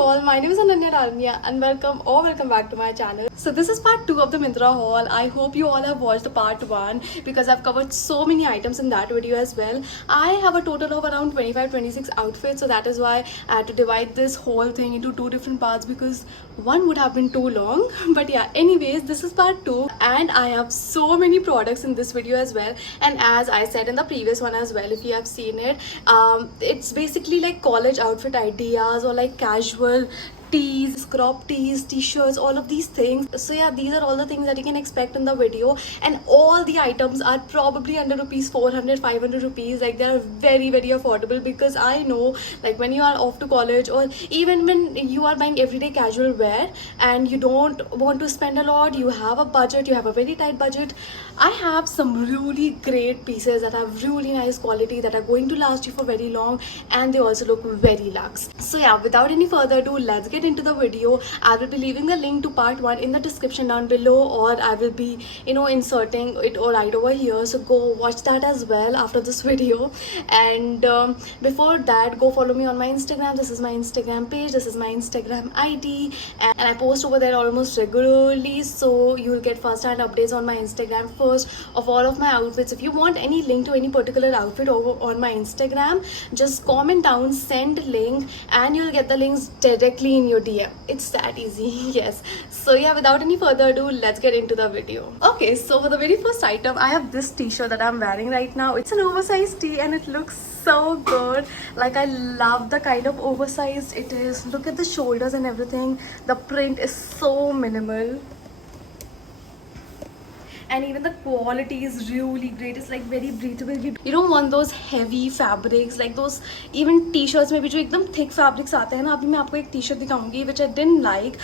you all, my name is Ananya Dalmia and welcome back to my channel. So this is part 2 of the Myntra haul. I hope you all have watched the part 1 because I've covered so many items in that video as well. I have a total of around 25-26 outfits, so that is why I had to divide this whole thing into 2 different parts because one would have been too long. But yeah, anyways, this is part 2 and I have so many products in this video as well. And as I said in the previous one as well, if you have seen it, it's basically like college outfit ideas or like casual tees, crop tees, t-shirts, all of these things. So yeah, these are all the things that you can expect in the video, and all the items are probably under rupees 400, 500 rupees. Like they are very affordable because I know like when you are off to college or even when you are buying everyday casual wear and you don't want to spend a lot, you have a budget, you have a very tight budget, I have some really great pieces that have really nice quality that are going to last you for very long, and they also look very luxe. So yeah, without any further ado, let's get into the video. I will be leaving the link to part 1 in the description down below, or I will be inserting it right over here, so go watch that as well after this video. And before that, go follow me on my Instagram. This is my Instagram page, this is my Instagram ID, and I post over there almost regularly, so you'll get first hand updates on my Instagram first of all of my outfits. If you want any link to any particular outfit over on my Instagram, just comment down, send link, and you'll get the links directly in your DM. It's that easy. Yes. So yeah, without any further ado, let's get into the video. Okay, so for the very first item, I have this t-shirt that I'm wearing right now. It's an oversized tee and it looks so good. Like I love the kind of oversized it is. Look at the shoulders and everything. The print is so minimal, and even the quality is really great. It's like very breathable. You don't want those heavy fabrics, like those even t-shirts में भी जो एकदम thick fabrics आते हैं ना. अभी मैं आपको एक t-shirt दिखाऊंगी which I didn't like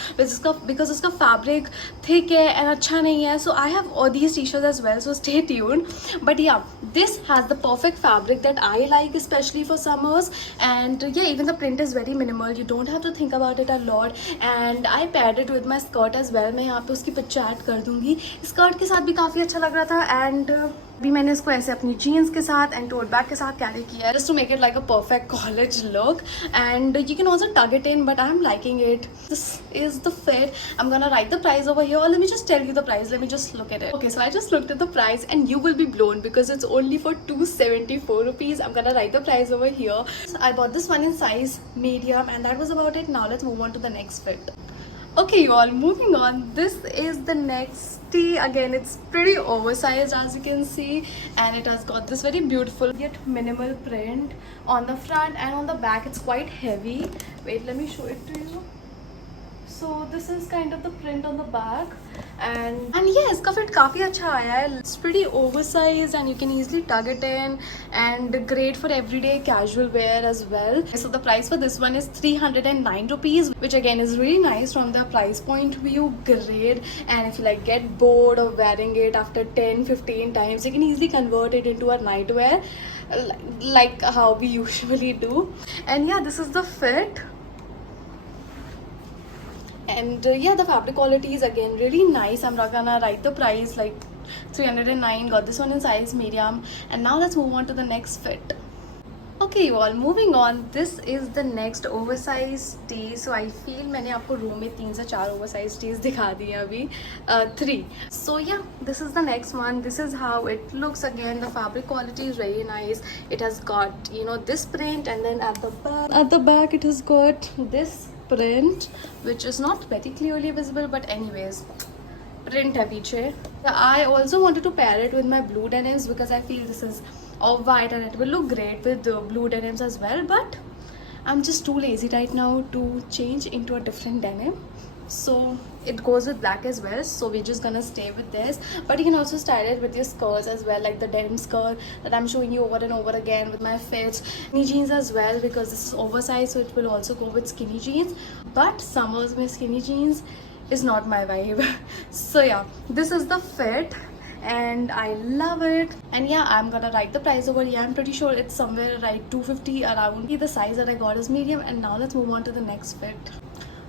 because उसका fabric thick है and अच्छा नहीं है. So I have all these t-shirts as well, so stay tuned. But yeah, this has the perfect fabric that I like, especially for summers. And yeah, even the print is very minimal. You don't have to think about it a lot. And I paired it with my skirt as well. मैं यहाँ पे उसकी picture add कर दूंगी. Skirt के साथ भी काफ़ी अच्छा लग रहा था. एंड अभी मैंने इसको ऐसे अपनी जीन्स के साथ एंड टोट बैग के साथ कैरी किया है just to make it like a perfect college look. And you can also tuck it in, but I am liking it. This is the fit. I am gonna write the price over here. Let me just tell you the price. Let me just look at it. Okay, so I just looked at the price and you will be blown because it's only for 274 rupees. I'm gonna write the price over here. So I bought this one in size medium and that was about it. Now let's move on to the next fit. Okay, you all, moving on. This is the next tee. Again, it's pretty oversized as you can see, and it has got this very beautiful yet minimal print on the front, and on the back it's quite heavy. Wait, let me show it to you. So this is kind of the print on the back, and yeah, इसका fit काफ़ी अच्छा आया है. It's pretty oversized and you can easily tug it in, and great for everyday casual wear as well. So the price for this one is 309 rupees, which again is really nice from the price point view. Great. And if you like get bored of wearing it after 10-15 times, you can easily convert it into a nightwear like how we usually do. And yeah, this is the fit. And yeah, the fabric quality is again really nice. I'm not gonna write the price, like 309. Got this one in size medium. And now let's move on to the next fit. Okay, you all, moving on. This is the next oversized tee. So I feel मैंने आपको room में 3 से 4 oversized tees दिखा दी हैं अभी. 3. So yeah, this is the next one. This is how it looks. Again, the fabric quality is very nice. It has got this print, and then at the back it has got this print which is not very clearly visible, but anyways, print hai piche. I also wanted to pair it with my blue denims because I feel this is all white and it will look great with the blue denims as well, but I'm just too lazy right now to change into a different denim. So it goes with black as well, so we're just gonna stay with this. But you can also style it with your skirts as well, like the denim skirt that I'm showing you over and over again with my fits. Skinny jeans as well, because this is oversized, so it will also go with skinny jeans. But summers with skinny jeans is not my vibe. So yeah, this is the fit and I love it. And yeah, I'm gonna write the price over here. I'm pretty sure it's somewhere right 250 around. The size that I got is medium. And now let's move on to the next fit.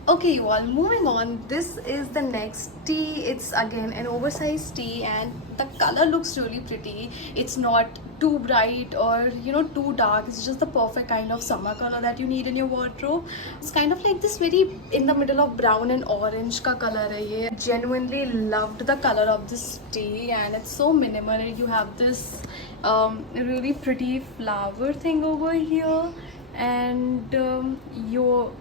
Okay, you all, moving on. This is the next tee. It's again an oversized tee, and the color looks really pretty. It's not too bright or too dark. It's just the perfect kind of summer color that you need in your wardrobe. It's kind of like this very in the middle of brown and orange ka color hai ye. Genuinely loved the color of this tee, and it's so minimal. You have this really pretty flower thing over here, and your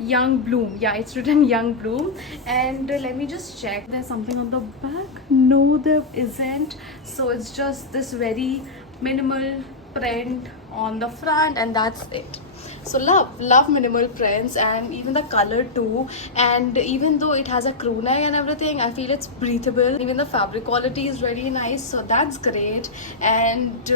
young bloom, yeah, it's written young bloom. And let me just check, there's something on the back. No, there isn't. So it's just this very minimal print on the front, and that's it. So love minimal prints, and even the color too. And even though it has a crew neck and everything, I feel it's breathable. Even the fabric quality is really nice, so that's great. And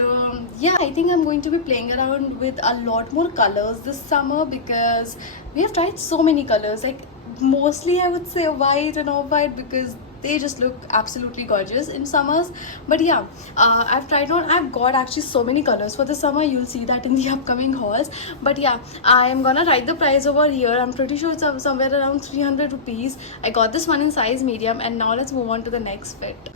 yeah, I think I'm going to be playing around with a lot more colors this summer, because we have tried so many colors, like mostly I would say white and off-white, because they just look absolutely gorgeous in summers. But yeah, I've got actually so many colors for the summer. You'll see that in the upcoming hauls. But yeah, I am gonna write the price over here. I'm pretty sure it's somewhere around 300 rupees. I got this one in size medium, and now let's move on to the next fit.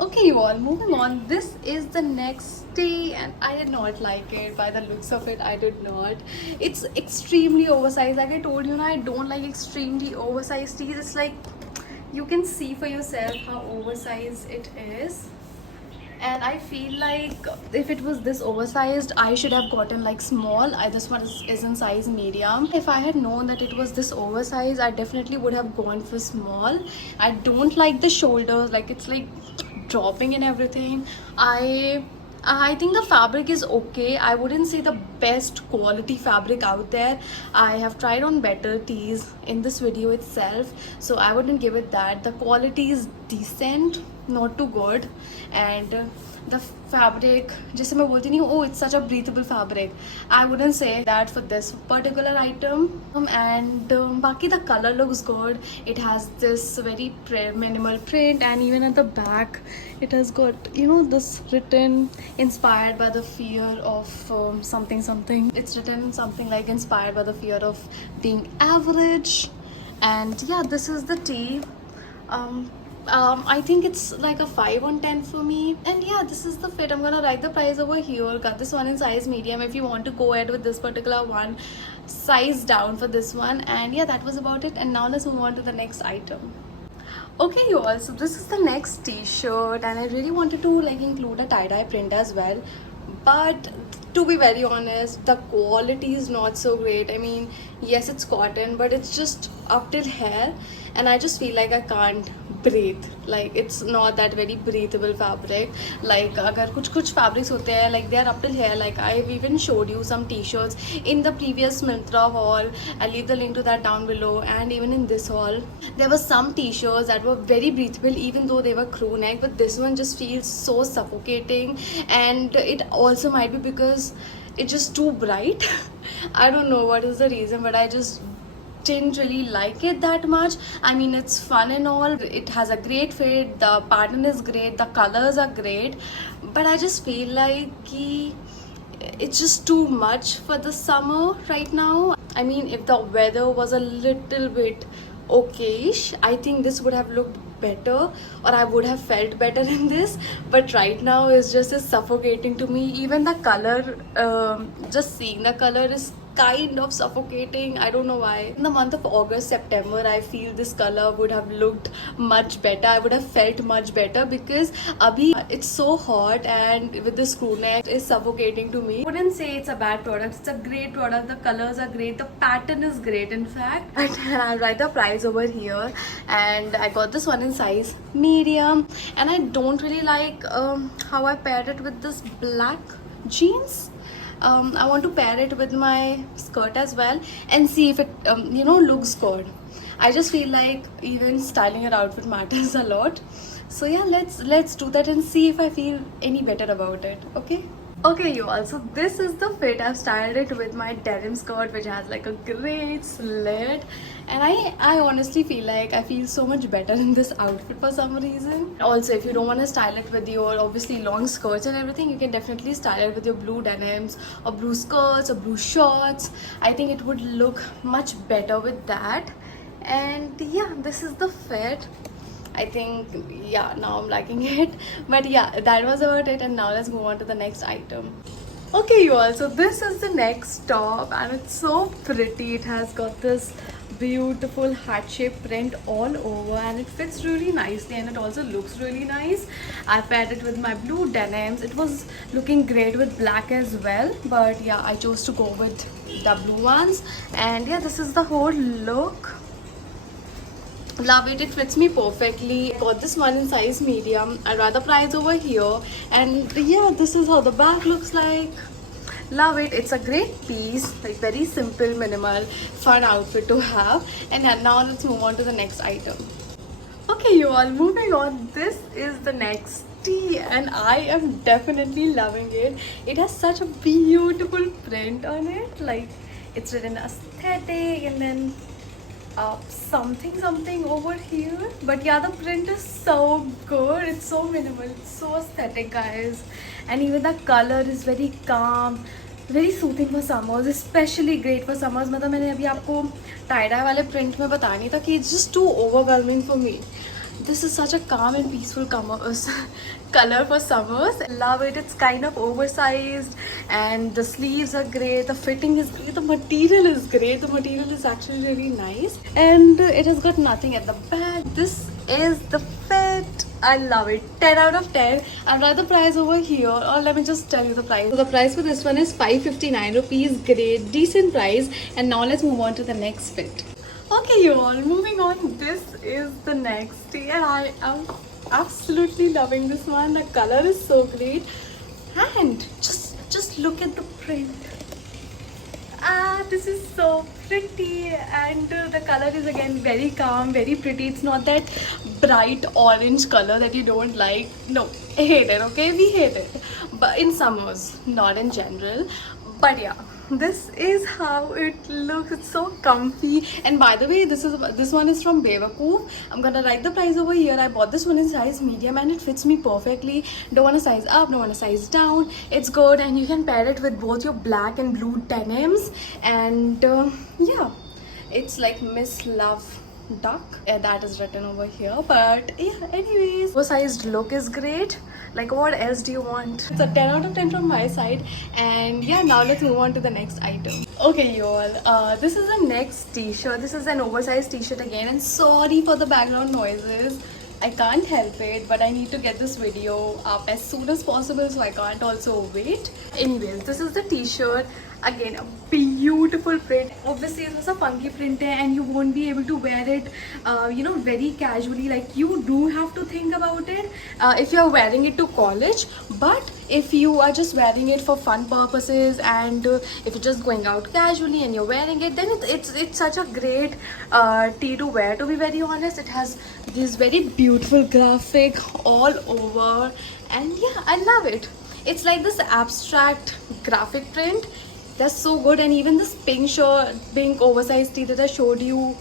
Okay, you all, moving on. This is the next tee, and I did not like it. By the looks of it, I did not. It's extremely oversized. Like I told you, I don't like extremely oversized tees. It's like you can see for yourself how oversized it is. And I feel like if it was this oversized, I should have gotten like small. This one is in size medium. If I had known that it was this oversized, I definitely would have gone for small. I don't like the shoulders, like it's like dropping and everything. I think the fabric is okay. I wouldn't say the best quality fabric out there. I have tried on better tees in this video itself, so I wouldn't give it that. The quality is decent, not too good. And the fabric, जैसे मैं बोलती नहीं हूँ, oh it's such a breathable fabric, I wouldn't say that for this particular item. And बाकी the color looks good. It has this very minimal print, and even at the back it has got this written inspired by the fear of something. It's written something like inspired by the fear of being average. And yeah, this is the tee. I think it's like a 5 on 10 for me. And yeah, this is the fit. I'm gonna write the price over here. Got this one in size medium. If you want to go ahead with this particular one, size down for this one. And yeah, that was about it. And now let's move on to the next item. Okay, you all, so this is the next t-shirt, and I really wanted to like include a tie-dye print as well, but to be very honest, the quality is not so great. I mean, yes, it's cotton, but it's just up till here, and I just feel like I can't breathe. Like it's not that very breathable fabric. Like agar kuch fabrics hote hai, like they are up till here. Like I've even showed you some t-shirts in the previous Myntra haul. I'll leave the link to that down below. And even in this haul, there were some t-shirts that were very breathable, even though they were crew neck. But this one just feels so suffocating, and it also might be because it's just too bright. I don't know what is the reason, but I just didn't really like it that much. I mean, it's fun and all, it has a great fit, the pattern is great, the colors are great, but I just feel like it's just too much for the summer right now. I mean, if the weather was a little bit okayish, I think this would have looked better, or I would have felt better in this. But right now it's just as suffocating to me. Even the color, just seeing the color is kind of suffocating. I don't know why. In the month of August, September, I feel this color would have looked much better. I would have felt much better, because abhi it's so hot, and with the screw neck is suffocating to me. I wouldn't say it's a bad product. It's a great product. The colors are great. The pattern is great, in fact. But I'll write the price over here. And I got this one in size medium, and I don't really like how I paired it with this black jeans. I want to pair it with my skirt as well and see if it looks good. I just feel like even styling your outfit matters a lot. So yeah, let's do that and see if I feel any better about it. Okay. Okay, you all. So this is the fit. I've styled it with my denim skirt, which has like a great slit, and I honestly feel like I feel so much better in this outfit for some reason. Also, if you don't want to style it with your obviously long skirts and everything, you can definitely style it with your blue denims or blue skirts or blue shorts. I think it would look much better with that. And yeah, this is the fit. I think, yeah, now I'm liking it. But yeah, that was about it, and now let's move on to the next item. Okay, you all, so this is the next top, and it's so pretty. It has got this beautiful heart shaped print all over, and it fits really nicely, and it also looks really nice. I paired it with my blue denims. It was looking great with black as well, but yeah, I chose to go with the blue ones. And yeah, this is the whole look. Love it, it fits me perfectly. Got this one in size medium. I'd rather price over here. And yeah, this is how the bag looks like. Love it, it's a great piece, like very simple, minimal, fun outfit to have. And now let's move on to the next item. Okay, you all, moving on. This is the next tee, and I am definitely loving it. It has such a beautiful print on it, like it's written aesthetic and then something over here. But yeah, the print is so good. It's so minimal, it's so aesthetic, guys. And even the color is very calm, very soothing for summers, especially great for summers. मतलब मैंने अभी आपको tie dye वाले print में बता नहीं था कि it's just too overwhelming for me. This is such a calm and peaceful color for summers. I love it. It's kind of oversized, and the sleeves are great. The fitting is great. The material is great. The material is actually really nice, and it has got nothing at the back. This is the fit. I love it. 10 out of 10. I'll write the price over here, or let me just tell you the price. So the price for this one is 559 rupees. Great, decent price. And now let's move on to the next fit. Okay, you all, moving on. This is the next tee, and I am absolutely loving this one. The color is so great, and just look at the print. This is so pretty, and the color is again very calm, very pretty. It's not that bright orange color that you don't like. No, I hate it. Okay, we hate it, but in summers, not in general. But yeah, this is how it looks. It's so comfy. And by the way, this one is from Bewakoof. I'm gonna write the price over here. I bought this one in size medium, and it fits me perfectly. Don't want to size up, don't want to size down. It's good, and you can pair it with both your black and blue denims. And yeah, it's like Miss Love Duck, that is written over here. But yeah, anyways, oversized look is great. Like, what else do you want? It's a 10 out of 10 from my side. And yeah, now let's move on to the next item. Okay, y'all, this is the next t-shirt. This is an oversized t-shirt again, and sorry for the background noises. I can't help it, but I need to get this video up as soon as possible, so I can't also wait. Anyways, this is the t-shirt. Again, a beautiful print. Obviously, it's a funky print, and you won't be able to wear it, very casually. Like, you do have to think about it if you're wearing it to college. But if you are just wearing it for fun purposes, and if you're just going out casually and you're wearing it, then it's such a great tee to wear. To be very honest, it has this very beautiful graphic all over, and yeah, I love it. It's like this abstract graphic print. That's so good. And even this pink oversized tee that I showed you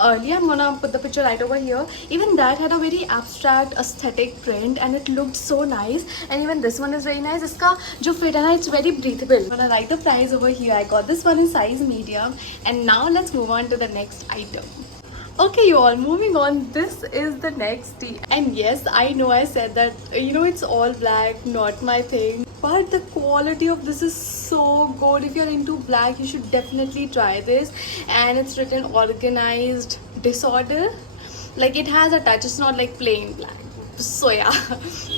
earlier, I'm gonna put the picture right over here. Even that had a very abstract aesthetic print, and it looked so nice. And even this one is very nice. Iska jo fit hai na, it's very breathable. I'm gonna write the price over here. I got this one in size medium. And now let's move on to the next item. Okay, you all, moving on. This is the next tee, and yes, I know I said that it's all black, not my thing, but the quality of this is so good. If you're into black, you should definitely try this. And it's written organized disorder. Like, it has a touch. It's not like plain black. So yeah,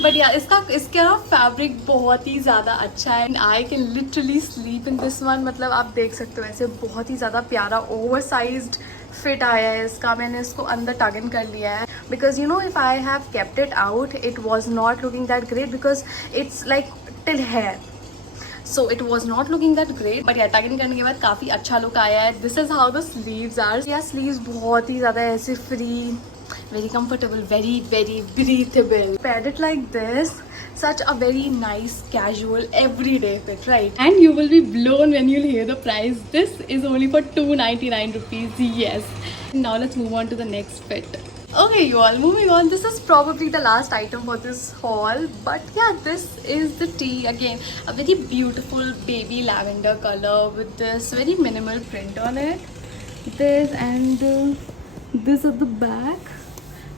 but yeah, इसका ना fabric बहुत ही ज़्यादा अच्छा है. I can literally sleep in this one. मतलब आप देख सकते हो, ऐसे बहुत ही ज़्यादा प्यारा oversized fit आया है इसका. मैंने इसको अंदर टग इन कर लिया है, because if I have kept it out, it was not looking that great because it's like till here. So it was not looking that great. But yeah, टग इन करने के बाद काफ़ी अच्छा look आया है. This is how the sleeves are. Yeah, sleeves बहुत ही ज़्यादा ऐसे free, very comfortable, very very breathable. Paired it like this. such a very nice casual everyday fit, right? And you will be blown when you'll hear the price. This is only for 299 rupees. Yes. Now let's move on to the next fit. Okay, you all, moving on. This is probably the last item for this haul, but yeah, this is the tee. Again, a very beautiful baby lavender color with this very minimal print on it. This and this at the back.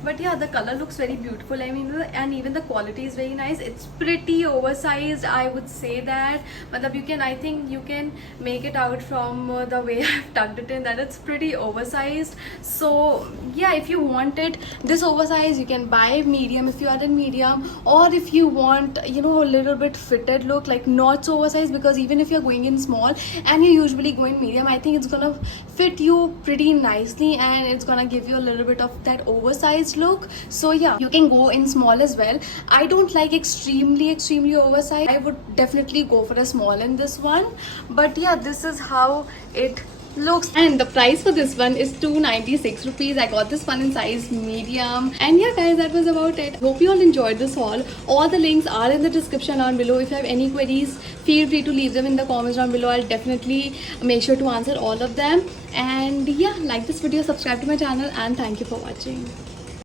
But yeah, the color looks very beautiful. I mean, and even the quality is very nice. It's pretty oversized, I would say that. But you can, I think you can make it out from the way I've tucked it in, that it's pretty oversized. So yeah, if you want it this oversized, you can buy medium if you are in medium, or if you want, you know, a little bit fitted look, like not so oversized, because even if you're going in small and you usually go in medium, I think it's gonna fit you pretty nicely and it's gonna give you a little bit of that oversized look. So yeah, you can go in small as well. I don't like extremely oversized. I would definitely go for a small in this one, but yeah, this is how it looks. And the price for this one is 296 rupees. I got this one in size medium. And yeah guys, that was about it. Hope you all enjoyed this haul. All the links are in the description down below. If you have any queries, feel free to leave them in the comments down below. I'll definitely make sure to answer all of them. And yeah, like this video, subscribe to my channel, and thank you for watching.